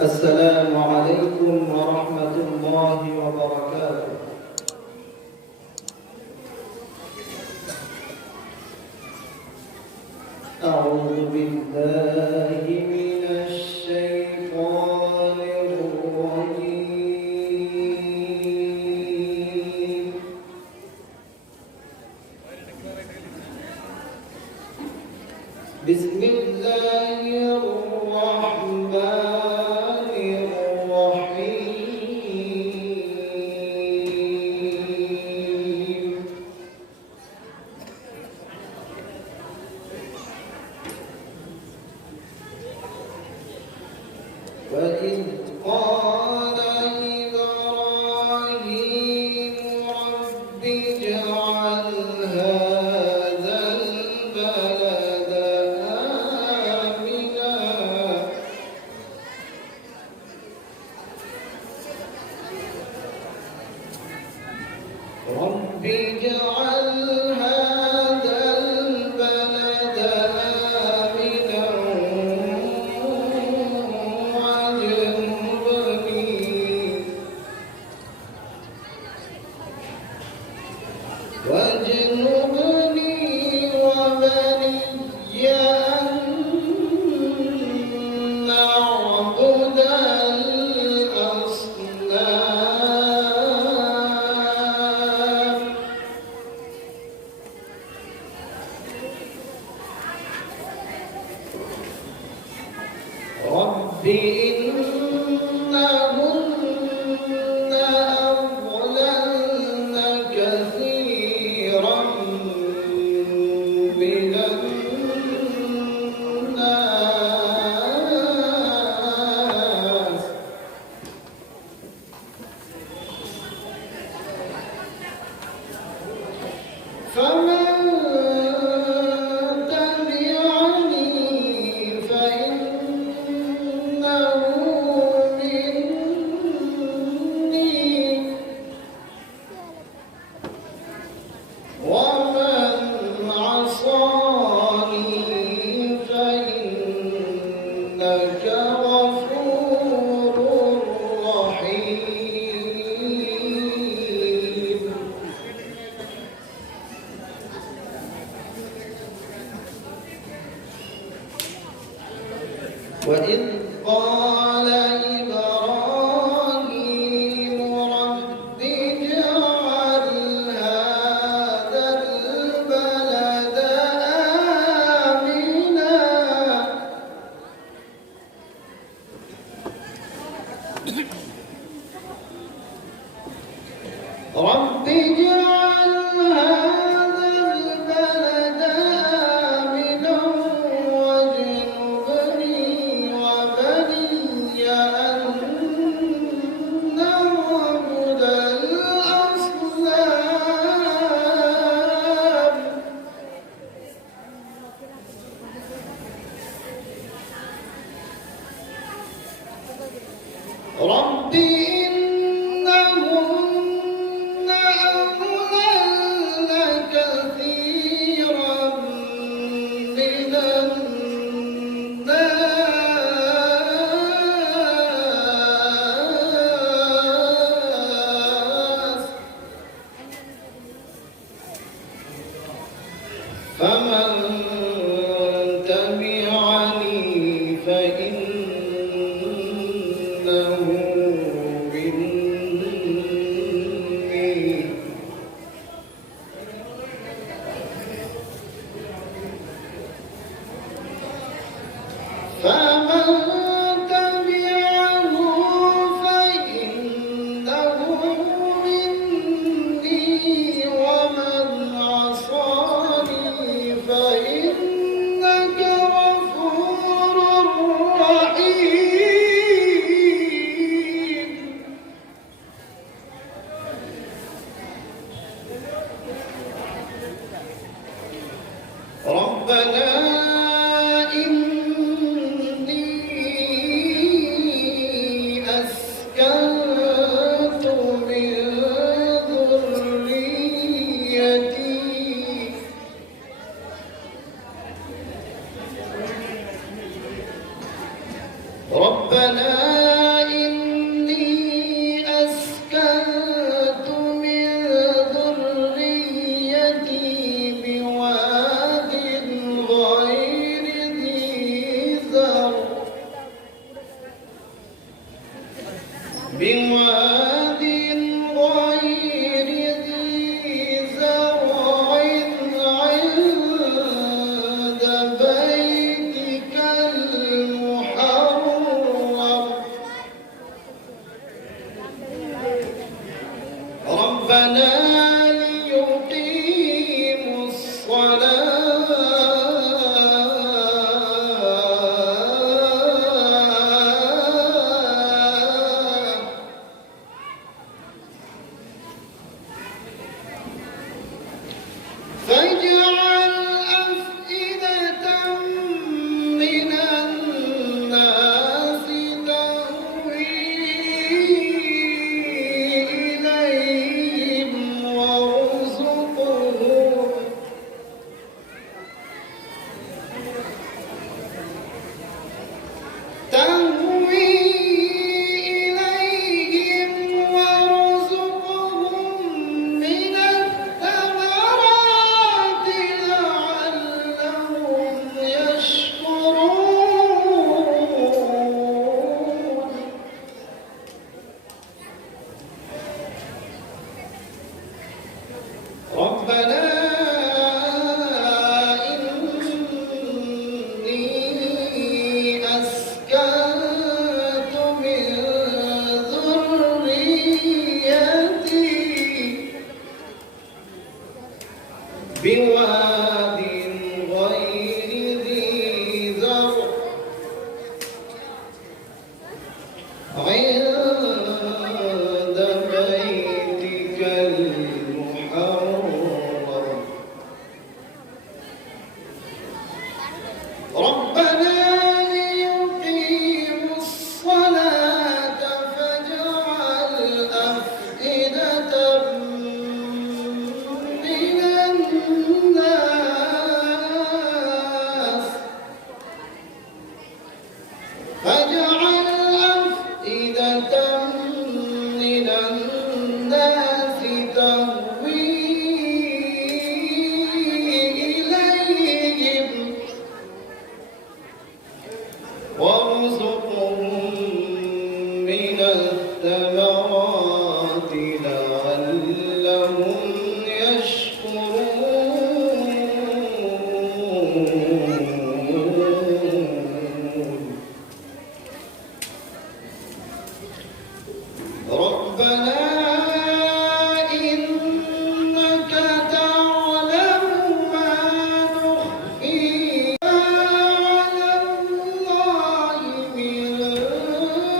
السلام عليكم ورحمة الله وبركاته. أعوذ بالله من الشيطان الرجيم. بسم الله الرحمن الرحيم. وإذ قال إبراهيم رب اجعل هذا البلد آمنا رب اجعل هذا البلد آمنا واجنبني وبني أن نعبد الأصنام. رب إنهن أضللن كثيرا من الناس فمن تبعني فإنه مني ومن عصاني فإنك غفور رحيم. وإذ قال إبراهيم رب اجعل هذا البلد آمنا رب اجعل هذا البلد آمنا واجنبني وبني أن نعبد الأصنام. رب إنهن أضللن كثيرا من الناس فمن تبعني فإنه مني بواد غير ذي زرع عند بيتك المحرم ربنا ليقيموا الصلاة فاجعل أفئدة من الناس تهوي إليهم وارزقهم من الثمرات لعلهم يشكرون ربنا إني أسكنت من ذريتي بواد غير ذي زرع عند بيتك المحرم ربنا ليقيموا الصلاة فاجعل أفئدة من الناس تهوي إليهم وارزقهم من الثمرات لعلهم يشكرون ربنا إنك تعلم ما نخفي على الله من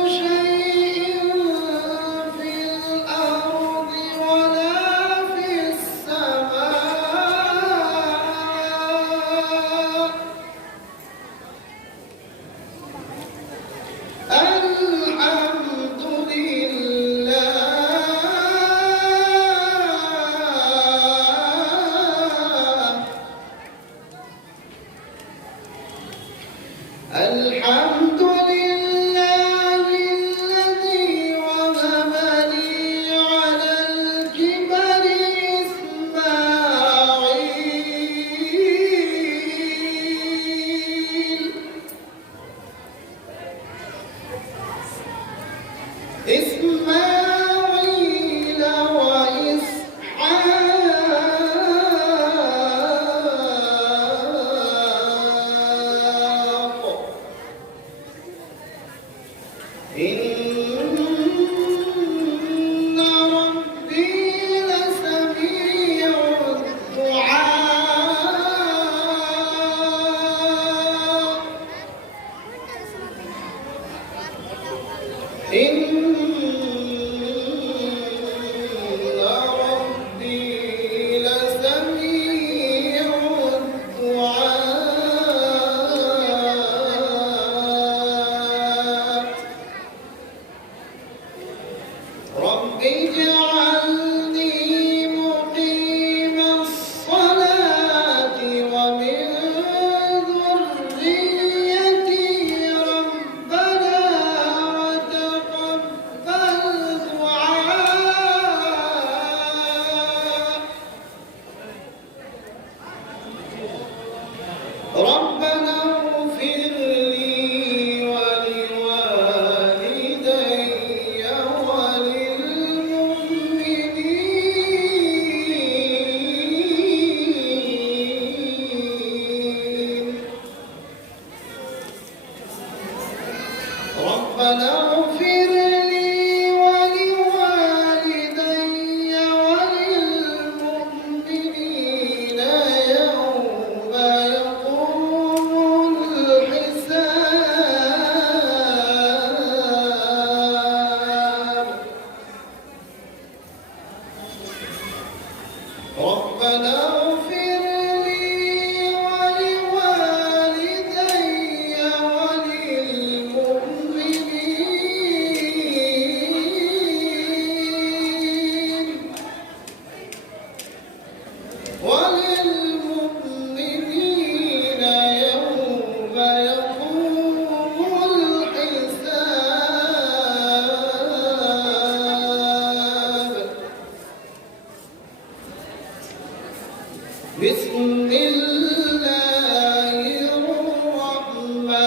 شيء في الأرض ولا في السماء الحمد الحمد لله الذي وهب لي على الكبر إسماعيل وإسحاق إن ربي لسميع الدعاء إن ربي لسميع الدعاء رب اجعلني مقيم الصلاة ومن ذريتي ربنا وتقبل اغفر لي ولوالدي وللمؤمنين يوم يقوم الحساب. ربنا اغفر لي ولوالدي وللمؤمنين يوم يقوم الحساب. بسم الله الرحمن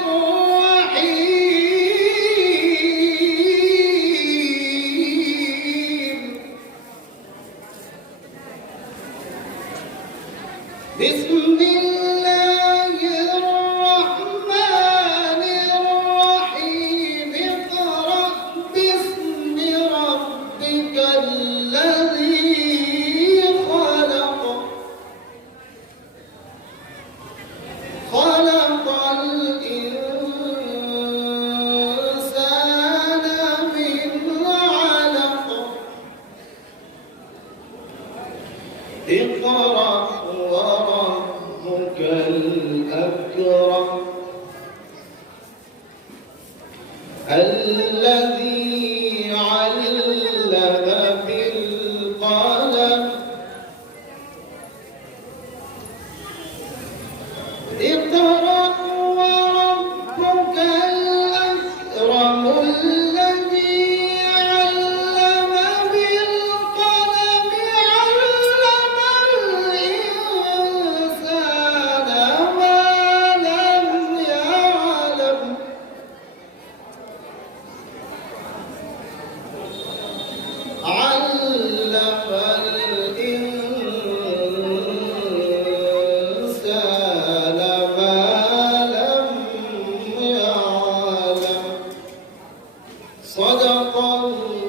الرحيم. بسم الله الرحمن الرحيم. اقرأ باسم ربك الذي خلق. خلق الإنسان من علق. اقرأ وربك الأكرم الذي علم بالقلم. اقرأ وربك الأكرم الذي علم بالقلم. علم الإنسان ما لم يعلم. علم الإنسان ما لم يعلم. صدق الله.